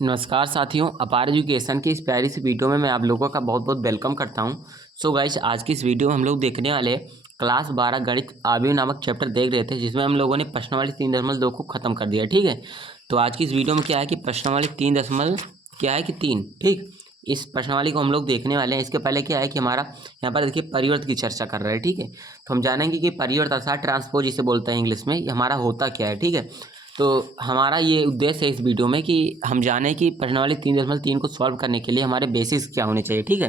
नमस्कार साथियों, अपार एजुकेशन की इस प्यारी सी वीडियो में मैं आप लोगों का बहुत बहुत वेलकम करता हूं। सो गाइस, आज की इस वीडियो में हम लोग देखने वाले क्लास 12 गणित आव्यूह नामक चैप्टर देख रहे थे, जिसमें हम लोगों ने प्रश्नावली 3.2 को ख़त्म कर दिया। ठीक है, तो आज की इस वीडियो में क्या है कि प्रश्नावली 3 ठीक, इस प्रश्नावली को हम लोग देखने वाले हैं। इसके पहले क्या है कि हमारा यहाँ पर देखिए परिवर्त की चर्चा कर रहे हैं। ठीक है, तो हम जानेंगे कि परिवर्त अर्थात ट्रांसपोज जिसे बोलते हैं इंग्लिश में, ये हमारा होता क्या है। ठीक है, तो हमारा ये उद्देश्य है इस वीडियो में कि हम जानें कि प्रश्नावली 3.3 को सॉल्व करने के लिए हमारे बेसिक्स क्या होने चाहिए। ठीक है,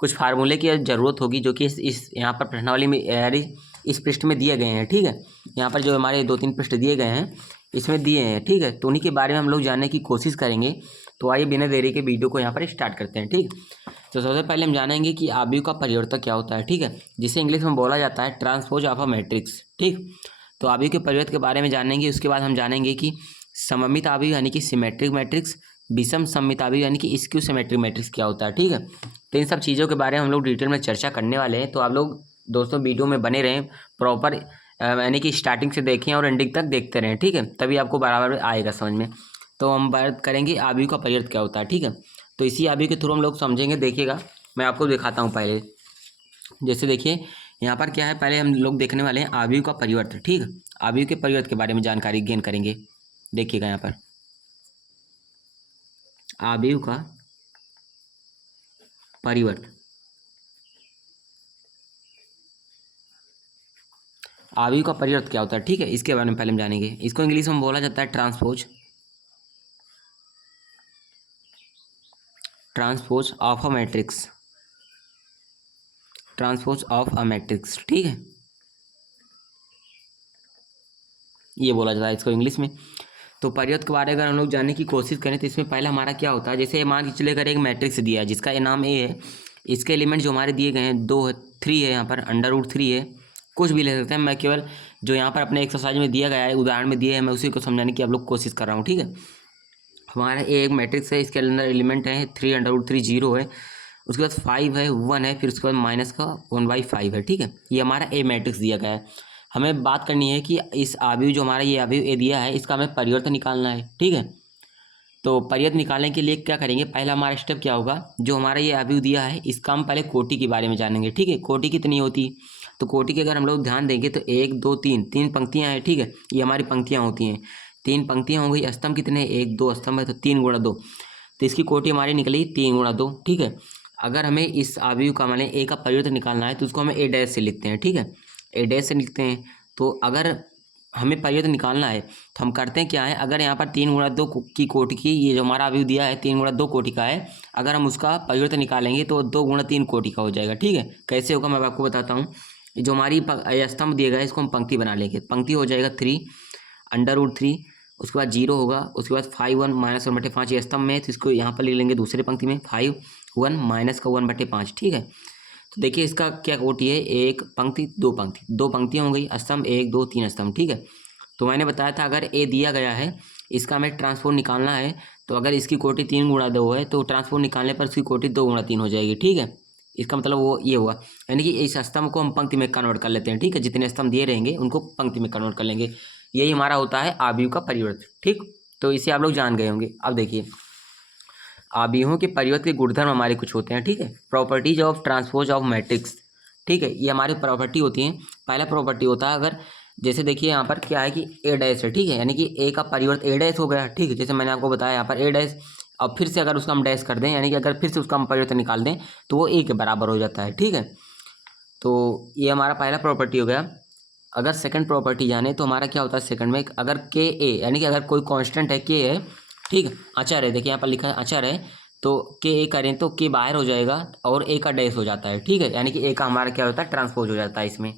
कुछ फार्मूले की ज़रूरत होगी जो कि इस यहाँ पर प्रश्नावली में यानी इस पृष्ठ में दिए गए हैं। ठीक है, यहाँ पर जो हमारे 2-3 पृष्ठ दिए गए हैं इसमें दिए हैं। ठीक है, तो उन्हीं के बारे में हम लोग जानने की कोशिश करेंगे। तो आइए बिना देरी के वीडियो को यहाँ पर स्टार्ट करते हैं। ठीक, तो सबसे पहले हम जानेंगे कि आव्यूह का परिवर्तक क्या होता है। ठीक है, जिसे इंग्लिश में बोला जाता है ट्रांसपोज ऑफ अ मैट्रिक्स। ठीक, तो आव्यूह के परिवर्तन के बारे में जानेंगे। उसके बाद हम जानेंगे कि सममित आव्यूह यानी कि सिमेट्रिक मैट्रिक्स, विषम सममित आव्यूह यानी कि स्क्यू सिमेट्रिक मैट्रिक्स क्या होता है। ठीक है, तो इन सब चीज़ों के बारे में हम लोग डिटेल में चर्चा करने वाले हैं। तो आप लोग दोस्तों वीडियो में बने रहें, प्रॉपर यानी कि स्टार्टिंग से देखें और एंडिंग तक देखते रहें। ठीक है, तभी आपको बराबर आएगा समझ में। तो हम बात करेंगे आव्यूह का परिवर्तन क्या होता है। ठीक है, तो इसी आव्यूह के थ्रू हम लोग समझेंगे। देखिएगा, मैं आपको दिखाता हूँ पहले। जैसे देखिए यहाँ पर क्या है, पहले हम लोग देखने वाले हैं आव्यूह का परिवर्तन। ठीक, आव्यूह के परिवर्तन के बारे में जानकारी गेन करेंगे। देखिएगा यहाँ पर आव्यूह का परिवर्तन, आव्यूह का परिवर्तन क्या होता है। ठीक है, इसके बारे में पहले हम जानेंगे। इसको इंग्लिश में बोला जाता है transpose, transpose of a matrix, transpose of a matrix. ठीक है, ये बोला जाता है इसको इंग्लिश में। तो परिवर्तन के बारे में अगर हम लोग जानने की कोशिश करें तो इसमें पहले हमारा क्या होता है। जैसे मान के चले अगर एक मैट्रिक्स दिया है जिसका ये नाम ए है, इसके एलिमेंट जो हमारे दिए गए हैं 2 है, 3 है, यहाँ पर √3 है, कुछ भी ले सकते हैं। मैं केवल जो यहाँ पर अपने एक्सरसाइज में दिया गया है, उदाहरण में दिया है, मैं उसी को समझाने की आप लोग कोशिश कर रहा हूँ। ठीक है, हमारा ए एक मैट्रिक्स है, इसके अंदर एलिमेंट है 3 0 है, उसके बाद 5 है, 1 है, फिर उसके बाद माइनस का 1/5 है। ठीक है, ये हमारा ए मैट्रिक्स दिया गया है। हमें बात करनी है कि इस आव्यूह जो हमारा ये आव्यूह ए दिया है, इसका हमें परिवर्तन निकालना है। ठीक है, तो परिवर्तन निकालने के लिए क्या करेंगे, पहला हमारा स्टेप क्या होगा, जो हमारा ये आव्यूह दिया है इसका हम पहले कोटि के बारे में जानेंगे। ठीक है, कोटि कितनी होती है, तो कोटि के अगर हम लोग ध्यान देंगे तो 1 2 3 3 पंक्तियाँ हैं। ठीक है, ये हमारी पंक्तियाँ होती हैं, 3 पंक्तियाँ हो गई। स्तंभ कितने, 1 2 स्तंभ है, तो 3 × 2, तो इसकी कोटि हमारी निकली 3 × 2। ठीक है, अगर हमें इस आव्यूह का माने ए का परिवर्तन निकालना है तो उसको हमें ए डैश से लिखते हैं। ठीक है, ए डैश से लिखते हैं। तो अगर हमें परिवर्तन निकालना है तो हम करते हैं क्या है, अगर यहाँ पर 3 × 2 की कोटि की, ये जो हमारा आव्यूह दिया है 3 × 2 कोटि का है, अगर हम उसका परिवर्तन निकालेंगे तो 2 × 3 कोटि का हो जाएगा। ठीक है, कैसे होगा मैं आपको बताता हूँ। जो हमारी स्तंभ दिया गया है इसको हम पंक्ति बना लेंगे। पंक्ति हो जाएगा 3 √3, उसके बाद 0 होगा, उसके बाद 5 1 -1/5, ये स्तंभ में, तो इसको यहाँ पर ले लेंगे दूसरे पंक्ति में 5 1 माइनस का 1/5। ठीक है, तो देखिए इसका क्या कोटि है, एक पंक्ति दो पंक्ति, 2 पंक्तियाँ हो गई, स्तंभ 1 2 3 स्तंभ। ठीक है, तो मैंने बताया था अगर ए दिया गया है, इसका हमें ट्रांसपोज निकालना है, तो अगर इसकी कोटि 3 × 2 है तो ट्रांसपोज निकालने पर उसकी कोटि 2 × 3 हो जाएगी। ठीक है, इसका मतलब वो ये हुआ, यानी कि इस स्तंभ को हम पंक्ति में कन्वर्ट कर लेते हैं। ठीक है, जितने स्तंभ दिए रहेंगे उनको पंक्ति में कन्वर्ट कर लेंगे। यही हमारा होता है आव्यूह का परिवर्तन। ठीक, तो इसे आप लोग जान गए होंगे। अब देखिए आव्यूहों के परिवर्तन के गुणधर्म हमारे कुछ होते हैं। ठीक है, properties of transpose of matrix. ठीक है, ये हमारी प्रॉपर्टी होती है। पहला प्रॉपर्टी होता है, अगर जैसे देखिए यहाँ पर क्या है कि ए डैश है। ठीक है, यानी कि ए का परिवर्तन ए डैश हो गया। ठीक है, जैसे मैंने आपको बताया यहाँ पर ए डैश, अब फिर से अगर उसका हम डैश कर दें, यानी कि अगर फिर से उसका हम परिवर्तन निकाल दें तो वो ए के बराबर हो जाता है। ठीक है, तो ये हमारा पहला प्रॉपर्टी हो गया। अगर सेकंड प्रॉपर्टी जाने तो हमारा क्या होता है सेकंड में, अगर के ए यानी कि अगर कोई कांस्टेंट है के है, ठीक है, अचर है, देखिए यहाँ पर लिखा है अचर है, तो के ए करें तो के बाहर हो जाएगा और ए का डैश हो जाता है। ठीक है, यानी कि ए का हमारा क्या होता है ट्रांसपोज हो जाता है इसमें।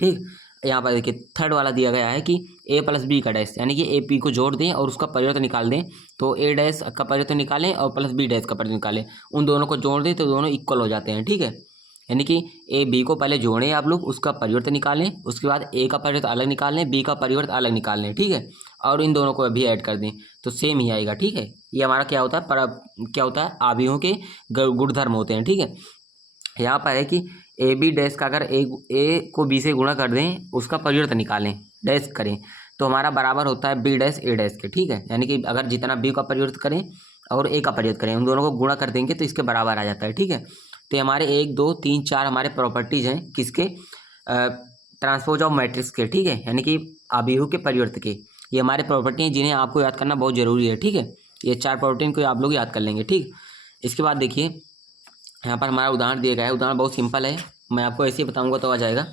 ठीक, यहाँ पर देखिए थर्ड वाला दिया गया है कि ए + बी का डैश, यानी कि ए पी को जोड़ दें और उसका परिवर्तन निकाल दें, तो ए डैश का परिवर्तन निकालें और प्लस बी डैश का परिवर्तन निकालें, उन दोनों को जोड़ दें तो दोनों इक्वल हो जाते हैं। ठीक है, यानी कि ए बी को पहले जोड़ें आप लोग, उसका परिवर्तन निकालें, उसके बाद ए का परिवर्तन अलग निकाल लें, बी का परिवर्तन अलग निकाल लें। ठीक है, और इन दोनों को भी ऐड कर दें तो सेम ही आएगा। ठीक है, ये हमारा क्या होता है क्या होता है आव्यूहों के गुणधर्म होते हैं। ठीक है, यहाँ पर है कि ए बी डैश का अगर ए को बी से गुणा कर दें, उसका परिवर्तन निकालें, डैश करें, तो हमारा बराबर होता है बी डैश ए डैश के। ठीक है, यानी कि अगर जितना बी का परिवर्तन करें और ए का प्रयोग करें, उन दोनों को गुणा कर देंगे तो इसके बराबर आ जाता है। ठीक है, तो हमारे 1 2 3 4 हमारे प्रॉपर्टीज हैं किसके, ट्रांसपोज ऑफ मैट्रिक्स के। ठीक है, यानी कि आव्यूह के परिवर्त के, ये हमारे प्रॉपर्टी हैं जिन्हें आपको याद करना बहुत जरूरी है। ठीक है, ये 4 प्रॉपर्टी को आप लोग याद कर लेंगे। ठीक, इसके बाद देखिए यहाँ पर हमारा उदाहरण दिया गया है, उदाहरण बहुत सिंपल है, मैं आपको ऐसे ही बताऊंगा तो आ जाएगा।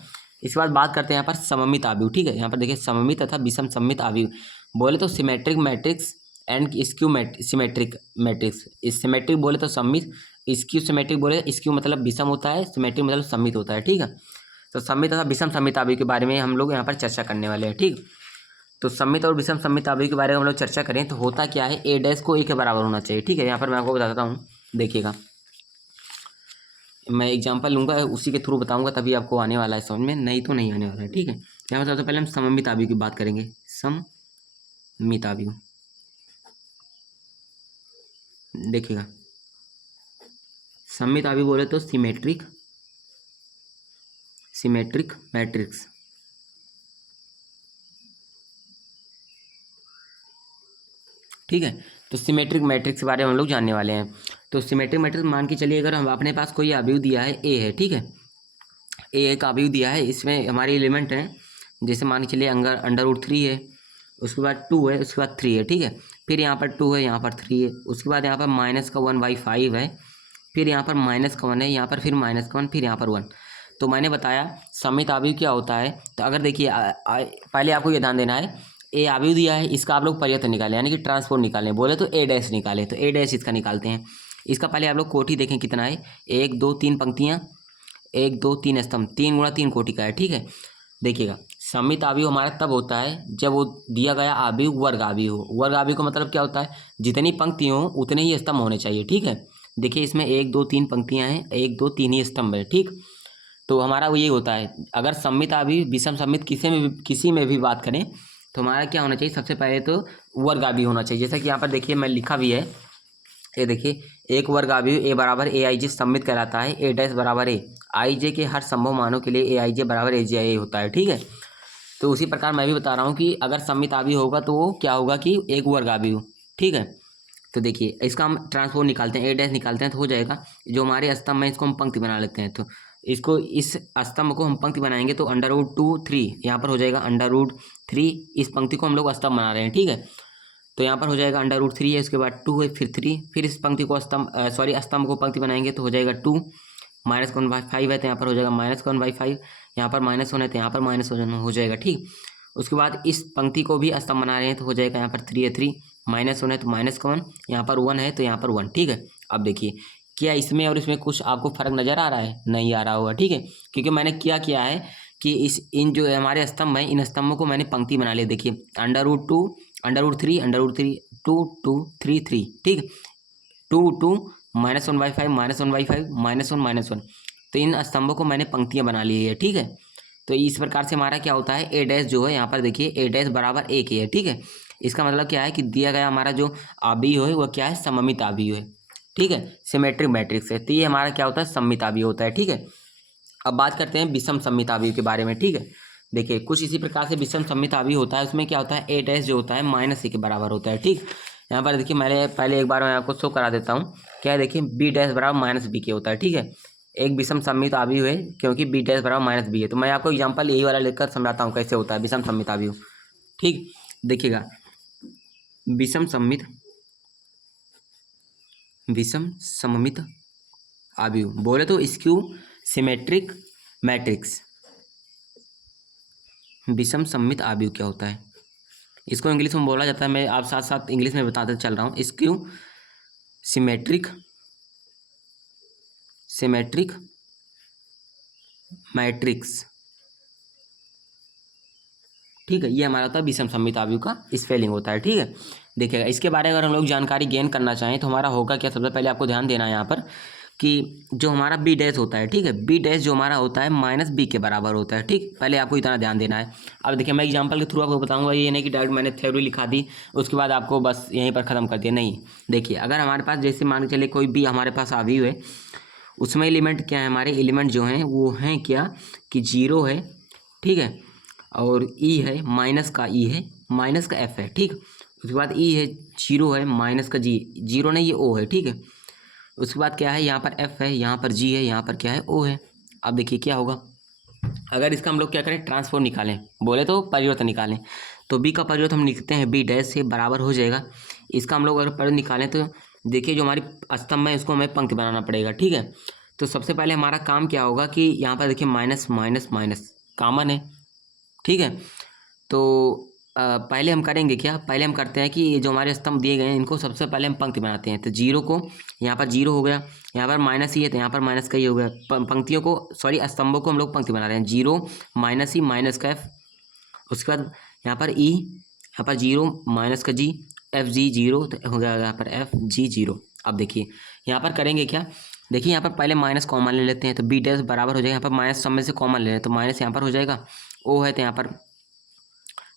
इसके बाद बात करते हैं यहाँ पर सममित आव्यूह। ठीक है, यहाँ पर देखिए सममित तथा विषम सममित आव्यूह बोले तो symmetric matrix and skew symmetric matrix. इस सिमेट्रिक बोले तो सममित, स्क्यू सिमेट्रिक बोले, स्क्यू मतलब विषम होता है, सिमेट्रिक मतलब सममित होता है। ठीक है, तो सममित तथा विषम सममित आव्यूह के बारे में हम लोग यहाँ पर चर्चा करने वाले हैं। ठीक, तो सममित और विषम सममित आव्यूह के बारे में हम लोग चर्चा करें तो होता क्या है, ए डैश को ए के बराबर होना चाहिए। ठीक है, यहाँ पर मैं आपको बताता हूँ, देखिएगा मैं एग्जांपल लूँगा, उसी के थ्रू बताऊँगा तभी आपको आने वाला है समझ में, नहीं तो नहीं आने वाला है। ठीक है, यहाँ पर सबसे पहले हम सममित आव्यूह की बात करेंगे। सममित आव्यूह देखिएगा, सममित आव्यूह बोले तो सिमेट्रिक मैट्रिक्स। ठीक है, तो सिमेट्रिक मैट्रिक्स के बारे में हम लोग जानने वाले हैं। तो सिमेट्रिक मैट्रिक्स मान के चलिए, अगर हम अपने पास कोई आव्यूह दिया है ए है, ठीक है, ए एक आव्यूह दिया है, इसमें हमारे एलिमेंट हैं, जैसे मान के चलिए अंडर रूट 3 है, उसके बाद 2 है, उसके बाद 3 है। ठीक है, फिर यहाँ पर 2 है, यहाँ पर 3 है, उसके बाद यहाँ पर -1/5 है, फिर यहाँ पर -1 है, यहाँ पर फिर -1, फिर यहाँ पर 1। तो मैंने बताया सममित आव्यूह क्या होता है। तो अगर देखिए पहले आपको ये ध्यान देना है, ए आव्यूह दिया है, इसका आप लोग प्रयत्न निकालें, यानी कि ट्रांसपोज निकालें, बोले तो ए डैश निकालें, तो ए डैश इसका निकालते हैं। इसका पहले आप लोग कोटि देखें कितना है, 1 2 3 पंक्तियाँ, 1 2 3 स्तंभ, 3 × 3 कोटि का है। ठीक है, देखिएगा सममित आव्यूह हमारा तब होता है जब वो दिया गया आव्यूह वर्ग आव्यूह हो। वर्ग आव्यूह का मतलब क्या होता है, जितनी पंक्ति हो उतने ही स्तंभ होने चाहिए। ठीक है, देखिए इसमें 1 2 3 पंक्तियाँ हैं, 1 2 3 ही स्तंभ है। ठीक, तो हमारा वो ये होता है, अगर सममित आव्यूह विषम सममित किसी में भी बात करें तो हमारा क्या होना चाहिए, सबसे पहले तो वर्ग आव्यूह होना चाहिए। जैसा कि यहाँ पर देखिए मैं लिखा भी है, ये देखिए एक वर्ग आव्यूह ए बराबर ए आई जे सममित कहलाता है। ए डैश बराबर ए आई जे के हर संभव मानों के लिए ए आई जे बराबर ए जे आई होता है। ठीक है, तो उसी प्रकार मैं भी बता रहा हूँ कि अगर सममित आव्यूह होगा तो वो क्या होगा कि एक वर्ग आव्यूह। ठीक है, तो देखिए इसका हम ट्रांसपोज निकालते हैं, ए डैश निकालते हैं तो हो जाएगा, जो हमारे स्तंभ है इसको हम पंक्ति बना लेते हैं। तो इसको इस स्तंभ को हम पंक्ति बनाएंगे तो अंडर रूट 3 यहाँ पर हो जाएगा, अंडर रूट 3 इस पंक्ति को हम लोग स्तंभ बना रहे हैं। ठीक है, तो यहाँ पर हो जाएगा अंडर रूट 3 है, उसके बाद 2 है, फिर 3, फिर इस पंक्ति को स्तंभ को पंक्ति बनाएंगे तो हो जाएगा 2, -1/5 है तो यहाँ पर हो जाएगा -1/5, यहाँ पर -1 है तो यहाँ पर -1 हो जाएगा। ठीक, उसके बाद इस पंक्ति को भी स्तंभ बना रहे हैं तो हो जाएगा, यहाँ पर 3 है 3, -1 है तो -1, यहाँ पर 1 है तो यहाँ पर 1। ठीक है, अब देखिए क्या इसमें और इसमें कुछ आपको फर्क नज़र आ रहा है, नहीं आ रहा होगा। ठीक है, क्योंकि मैंने किया है कि इन जो हमारे स्तंभ हैं इन स्तंभों को मैंने पंक्ति बना लिया। देखिए अंडर रूट 3 2 2 3 3। ठीक, 2 2 -1/5 -1/5 -1 -1, तो इन स्तंभों को मैंने पंक्तियाँ बना ली है। ठीक है, तो इस प्रकार से हमारा क्या होता है, ए डैश जो है यहाँ पर देखिए ए डैश बराबर 1 है। ठीक है, इसका मतलब क्या है कि दिया गया हमारा जो आव्यूह है वह क्या है, सममित आव्यूह है। ठीक है, सिमेट्रिक मैट्रिक्स है, तो ये हमारा क्या होता है, सममित आव्यूह होता है। ठीक है, अब बात करते हैं विषम सममित आव्यूह के बारे में। ठीक है, देखिए कुछ इसी प्रकार से विषम सममित आव्यूह होता है, उसमें क्या होता है, ए डैश जो होता है -a के बराबर होता है। ठीक, यहाँ पर देखिए मैंने पहले एक बार मैं आपको शो करा देता हूँ, क्या है देखिए बी डैश बराबर -b के होता है। ठीक है, एक विषम सममित आव्यूह है क्योंकि बी डैश बराबर -b है, तो मैं आपको एग्जाम्पल यही वाला लेकर समझाता हूँ कैसे होता है विषम सममित आव्यूह। ठीक, देखिएगा विषम सममित आव्यूह बोले तो स्क्यू सिमेट्रिक मैट्रिक्स। विषम सममित आव्यूह क्या होता है, इसको इंग्लिश में बोला जाता है, मैं आप साथ साथ इंग्लिश में बताते चल रहा हूँ, स्क्यू सिमेट्रिक मैट्रिक्स। ठीक है, ये हमारा होता है विषम सममित आव्यूह का स्पेलिंग होता है। ठीक है, देखिएगा इसके बारे में अगर हम लोग जानकारी गेन करना चाहें तो हमारा होगा क्या, सबसे पहले आपको ध्यान देना है यहाँ पर कि जो हमारा बी डैश होता है, ठीक है, बी डैश जो हमारा होता है -b के बराबर होता है। ठीक, पहले आपको इतना ध्यान देना है। अब देखिए मैं एग्जांपल के थ्रू आपको बताऊंगा, ये नहीं कि डायरेक्ट मैंने थ्योरी लिखा दी उसके बाद आपको बस यहीं पर ख़त्म कर दिया, नहीं। देखिए अगर हमारे पास जैसे मान के चले कोई भी हमारे पास आव्यूह है, उसमें एलिमेंट क्या है, हमारे एलिमेंट जो हैं वो हैं क्या कि 0 है, ठीक है, और ई है, माइनस का ई है, माइनस का एफ है। ठीक, उसके बाद ई है, जीरो है, माइनस का जी, जीरो नहीं ये ओ है, ठीक है। उसके बाद क्या है, यहाँ पर एफ है, यहाँ पर जी है, यहाँ पर क्या है, ओ है। अब देखिए क्या होगा, अगर इसका हम लोग क्या करें, ट्रांसफॉर्म निकालें, बोले तो परिवर्तन निकालें, तो बी का परिवर्तन हम लिखते हैं बी डैश से बराबर हो जाएगा। इसका हम लोग अगर परिवर्तन निकालें तो देखिए जो हमारी स्तंभ है उसको हमें पंक्ति बनाना पड़ेगा, ठीक है। तो सबसे पहले हमारा काम क्या होगा कि यहाँ पर देखिए माइनस माइनस माइनस कॉमन है, ठीक है। तो पहले हम करेंगे क्या, पहले हम करते हैं कि ये जो हमारे स्तंभ दिए गए हैं इनको सबसे पहले हम पंक्ति बनाते हैं। तो जीरो को यहाँ पर जीरो हो गया, यहाँ पर माइनस ही है तो यहाँ पर माइनस का ही हो गया। पंक्तियों को सॉरी स्तंभों को हम लोग पंक्ति बना रहे हैं, जीरो माइनस ही माइनस का एफ, उसके बाद यहाँ पर ई, यहाँ पर जीरो माइनस का जी, एफ जी जीरो, तो हो गया यहाँ पर एफ जी जीरो। अब देखिए यहाँ पर करेंगे क्या, देखिए यहाँ पर पहले माइनस कॉमन ले लेते हैं, तो बी डैश बराबर हो जाएगा, यहाँ पर माइनस सब में से कॉमन ले लें तो माइनस यहाँ पर हो जाएगा, ओ है तो यहाँ पर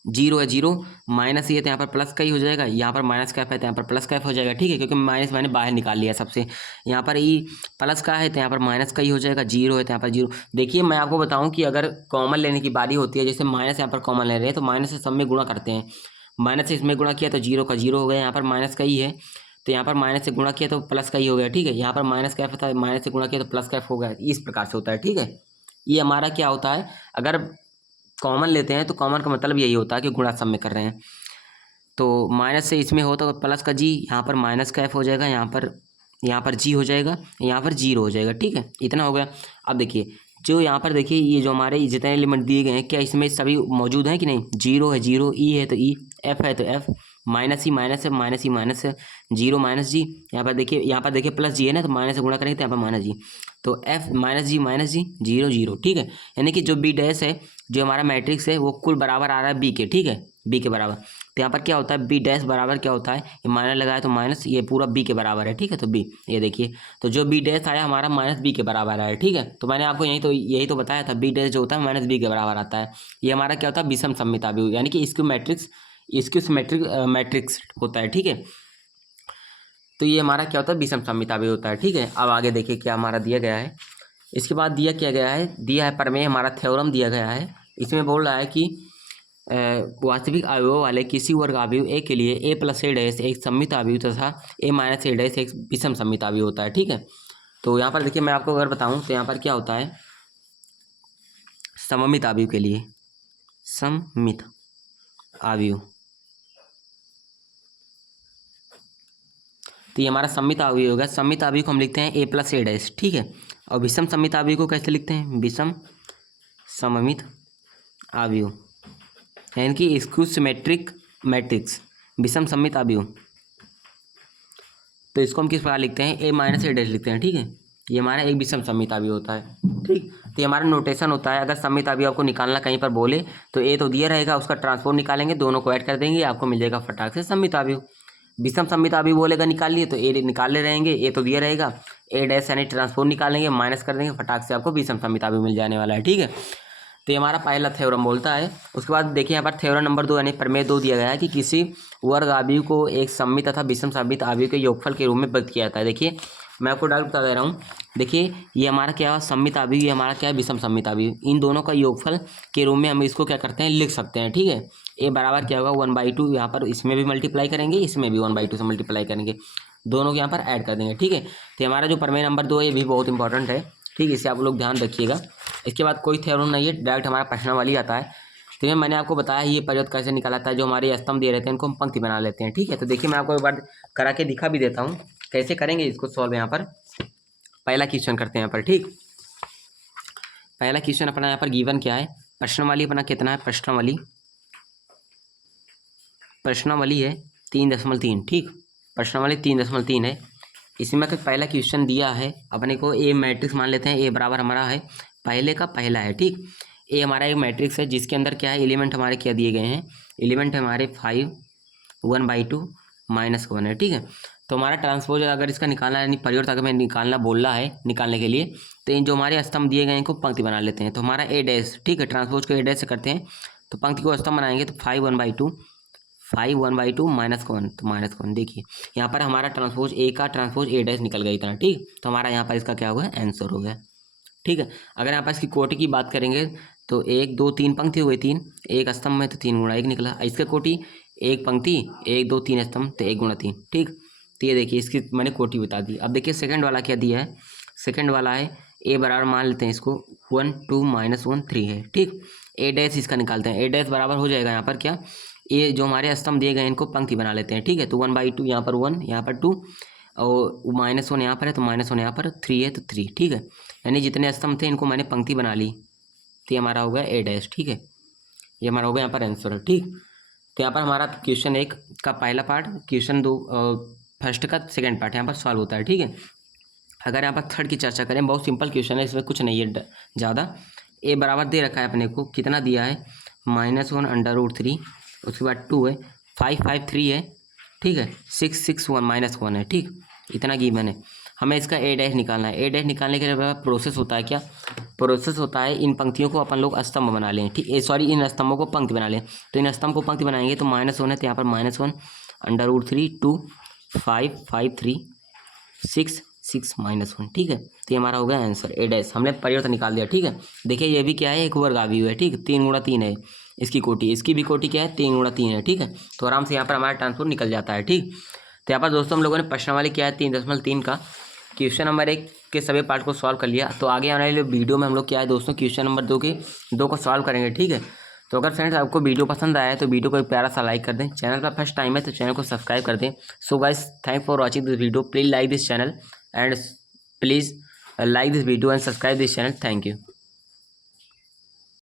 जीरो है, जीरो माइनस ये तो यहाँ पर प्लस का ही हो जाएगा, यहाँ पर माइनस का एफ है तो यहाँ पर प्लस का एफ हो जाएगा, ठीक है, क्योंकि माइनस मैंने बाहर निकाल लिया सबसे। यहाँ पर ई प्लस का है तो यहाँ पर माइनस का ही हो जाएगा, जीरो है तो यहाँ पर जीरो। देखिए मैं आपको बताऊँ कि अगर कॉमन लेने की बारी होती है, जैसे माइनस यहाँ पर कॉमन ले रहे हैं तो माइनस से सब में गुणा करते हैं, माइनस से इसमें गुणा किया तो जीरो का जीरो हो गया, यहाँ पर माइनस का ही है तो यहाँ पर माइनस से गुणा किया तो प्लस का ही हो गया, ठीक है। यहाँ पर माइनस का एफ था, माइनस से गुणा किया तो प्लस का एफ हो गया, इस प्रकार से होता है, ठीक है। ये हमारा क्या होता है, अगर कॉमन लेते हैं तो कॉमन का मतलब यही होता है कि गुणा सब में कर रहे हैं। तो माइनस से इसमें हो तो प्लस का जी, यहाँ पर माइनस का एफ हो जाएगा, यहाँ पर जी हो जाएगा, यहाँ पर जीरो हो जाएगा, ठीक है, इतना हो गया। अब देखिए जो यहाँ पर देखिए ये जो हमारे जितने एलिमेंट दिए गए हैं क्या इसमें सभी मौजूद हैं कि नहीं, जीरो है जीरो, ई है तो ई, एफ है तो एफ, माइनस ही माइनस है, माइनस ही माइनस है, जीरो माइनस जी, यहाँ पर देखिए प्लस जी है ना तो माइनस से गुणा करेंगे तो यहाँ पर माइनस जी, तो एफ माइनस जी जीरो जीरो, ठीक है। यानी कि जो बी डैश है, जो हमारा मैट्रिक्स है वो कुल बराबर आ रहा है बी के, ठीक है, बी के बराबर। तो यहाँ पर क्या होता है, बी डैश बराबर क्या होता है, ये माइनस लगाया तो माइनस, ये पूरा बी के बराबर है, ठीक है। तो बी ये देखिए, तो जो बी डैश आया हमारा माइनस बी के बराबर आया, ठीक है। तो मैंने आपको यही तो बताया था, बी डैश जो होता है माइनस बी के बराबर आता है। ये हमारा क्या होता है, विषम सममित आव्यूह, यानी कि इसक्यू मैट्रिक्स होता है, ठीक है। तो ये हमारा क्या होता है, विषम सममित आव्यूह होता है, ठीक है। अब आगे देखिए क्या हमारा दिया गया है, इसके बाद दिया है प्रमेय, हमारा थ्योरम दिया गया है। इसमें बोल रहा है कि वास्तविक अवयवों वाले किसी वर्ग अवयव ए के लिए ए प्लस ए डैश एक सममित अवयव तथा ए माइनस ए डैश एक विषम सममित अवयव होता है, ठीक है। तो यहाँ पर देखिए मैं आपको अगर बताऊँ तो यहाँ पर क्या होता है, सममित अवयव के लिए सममित अवयव, तो ये हमारा सममित अवयव होगा। सममित अवयव को हम लिखते हैं ए प्लस ए डैश, ठीक है। और विषम सममित अवयव को कैसे लिखते हैं, विषम सममित अवयव, यानी कि स्क्यू सिमेट्रिक मैट्रिक्स, विषम सममित अवयव। तो इसको हम किस प्रकार लिखते हैं, ए माइनस ए डैश लिखते हैं, ठीक है। ये हमारा एक विषम सममित अवयव होता है, ठीक। तो ये हमारा नोटेशन होता है, अगर सममित अवयव आपको निकालना कहीं पर बोले तो ए तो दिया रहेगा, उसका ट्रांसपोर्ट निकालेंगे, दोनों को ऐड कर देंगे, आपको मिल जाएगा फटाक से सममित अवयव। विषम सममित अवयव बोलेगा निकाल लिए तो ए निकाले रहेंगे, ए तो दिया रहेगा, ए डैश यानी ट्रांसपोर्ट निकालेंगे, माइनस कर देंगे, फटाक से आपको विषम सममित अवयव मिल जाने वाला है, ठीक है। तो ये हमारा पहला थ्योरम बोलता है। उसके बाद देखिए यहाँ पर थ्योरम नंबर 2 यानी प्रमेय 2 दिया गया है कि किसी वर्ग अवयव को एक सममित तथा विषम सममित अवयव के योगफल के रूप में व्यक्त किया जाता है। देखिए मैं आपको डायरेक्ट बता दे रहा हूँ, देखिए ये हमारा क्या सममित अवयव, ये हमारा क्या है विषम सममित अवयव, इन दोनों का योगफल के रूप में हम इसको क्या करते हैं, लिख सकते हैं, ठीक है। ए बराबर क्या होगा 1/2, यहाँ पर इसमें भी मल्टीप्लाई करेंगे, इसमें भी 1/2 से मल्टीप्लाई करेंगे, दोनों के यहाँ पर ऐड कर देंगे, ठीक है। तो हमारा जो प्रमेय नंबर 2 है ये भी बहुत इंपॉर्टेंट है, ठीक है, इसे आप लोग ध्यान रखिएगा। इसके बाद कोई थ्योरम नहीं है, डायरेक्ट हमारा प्रश्नावली आता है। तो मैंने आपको बताया ये परिवर्त कैसे निकाला था, जो हमारे स्तंभ दिए रहते हैं इनको हम पंक्ति बना लेते हैं, ठीक है। तो देखिए मैं आपको एक बार करा के दिखा भी देता हूँ कैसे करेंगे इसको सॉल्व। यहाँ पर पहला क्वेश्चन करते हैं यहाँ पर, ठीक। पहला क्वेश्चन अपना यहाँ पर गिवन क्या है, प्रश्नावली अपना कितना है, प्रश्नावली है 3.3, ठीक, प्रश्नावली 3.3 है। इसमें का पहला क्वेश्चन दिया है अपने को, ए मैट्रिक्स मान लेते हैं, ए बराबर हमारा है पहले का पहला है, ठीक। ए हमारा एक मैट्रिक्स है जिसके अंदर क्या है, एलिमेंट हमारे क्या दिए गए हैं, एलिमेंट हमारे 5 1/2 -1 है, ठीक है। तो हमारा ट्रांसपोज अगर इसका निकालना यानी परिवर्तन अगर मैं निकालना बोल रहा है निकालने के लिए, तो इन जो हमारे स्तंभ दिए गए हैं इनको पंक्ति बना लेते हैं। तो हमारा ए डैश, ठीक है, ट्रांसपोज को ए डैश से करते हैं, तो पंक्ति को स्तंभ बनाएंगे तो 5 1/2 -1 तो -1। देखिए यहाँ पर हमारा ट्रांसपोज ए का ट्रांसपोज ए डैश निकल गया इतना, ठीक। तो हमारा यहाँ पर इसका क्या होगा, आंसर हो गया, ठीक है। अगर यहाँ पर इसकी कोटि की बात करेंगे तो 1 2 3 पंक्ति हो गई, 3 एक स्तंभ में तो 3 × 1 निकला। इसका कोटि एक पंक्ति, एक दो तीन स्तंभ, तो 1 × 3, ठीक। तो ये देखिए इसकी मैंने कोटि बता दी। अब देखिए सेकंड वाला क्या दिया है, सेकंड वाला है ए बराबर, मान लेते हैं इसको 1 2 -1 3 है, ठीक। ए डैश इसका निकालते हैं, ए डैश बराबर हो जाएगा यहाँ पर क्या, ये जो हमारे स्तंभ दिए गए हैं इनको पंक्ति बना लेते हैं, ठीक है। तो 1/2 यहाँ पर 1, यहाँ पर 2 और -1 यहाँ पर है, तो -1 यहाँ पर 3 है, तो 3, ठीक है। यानी जितने स्तंभ थे इनको मैंने पंक्ति बना ली, तो ये हमारा हो गया ए डैश, ठीक है। ये हमारा हो गया यहाँ पर आंसर, ठीक। तो यहाँ पर हमारा क्वेश्चन 1 का पहला पार्ट, क्वेश्चन 2 फर्स्ट का सेकंड पार्ट यहाँ पर सॉल्व होता है, ठीक है। अगर यहाँ पर थर्ड की चर्चा करें, बहुत सिंपल क्वेश्चन है, इसमें कुछ नहीं है ज़्यादा। ए बराबर दे रखा है अपने को, कितना दिया है, -1/√3, उसके बाद 2 है, 5 5 3 है, ठीक है, 6 6 1 -1 है, ठीक। इतना गिवन है। हमें इसका ए डैश निकालना है। ए डैश निकालने के लिए प्रोसेस होता है क्या, प्रोसेस होता है इन पंक्तियों को अपन लोग स्तंभ बना लें, ठीक है, सॉरी इन स्तंभों को पंक्ति बना लें। तो इन स्तंभ को पंक्ति बनाएंगे तो -1 है, तो यहाँ पर -1/√3 2 5 5 3 6 6 -1, ठीक है। तो ये हमारा हो गया आंसर ए डैश, हमने परिवर्तन निकाल दिया, ठीक है। देखिए ये भी क्या है, एक वर्ग आवी हुआ है, ठीक, 3 × 3 है इसकी कोटि, इसकी भी कोटि क्या है, 3 × 3 है, ठीक है। तो आराम से यहाँ पर हमारा ट्रांसफर निकल जाता है, ठीक। तो यहाँ पर दोस्तों हम लोगों ने प्रश्नावली किया है 3.3 का, क्वेश्चन नंबर 1 के सभी पार्ट को सॉल्व कर लिया। तो आगे आने वाले वीडियो में हम लोग क्या है दोस्तों, क्वेश्चन नंबर 2 को सॉल्व करेंगे, ठीक है। तो अगर फ्रेंड्स आपको वीडियो पसंद आया है तो वीडियो को एक प्यारा सा लाइक कर दें, चैनल पर फर्स्ट टाइम है तो चैनल को सब्सक्राइब कर दें। So guys, thank for watching this video, please like this channel and please like this video and subscribe this channel. Thank you.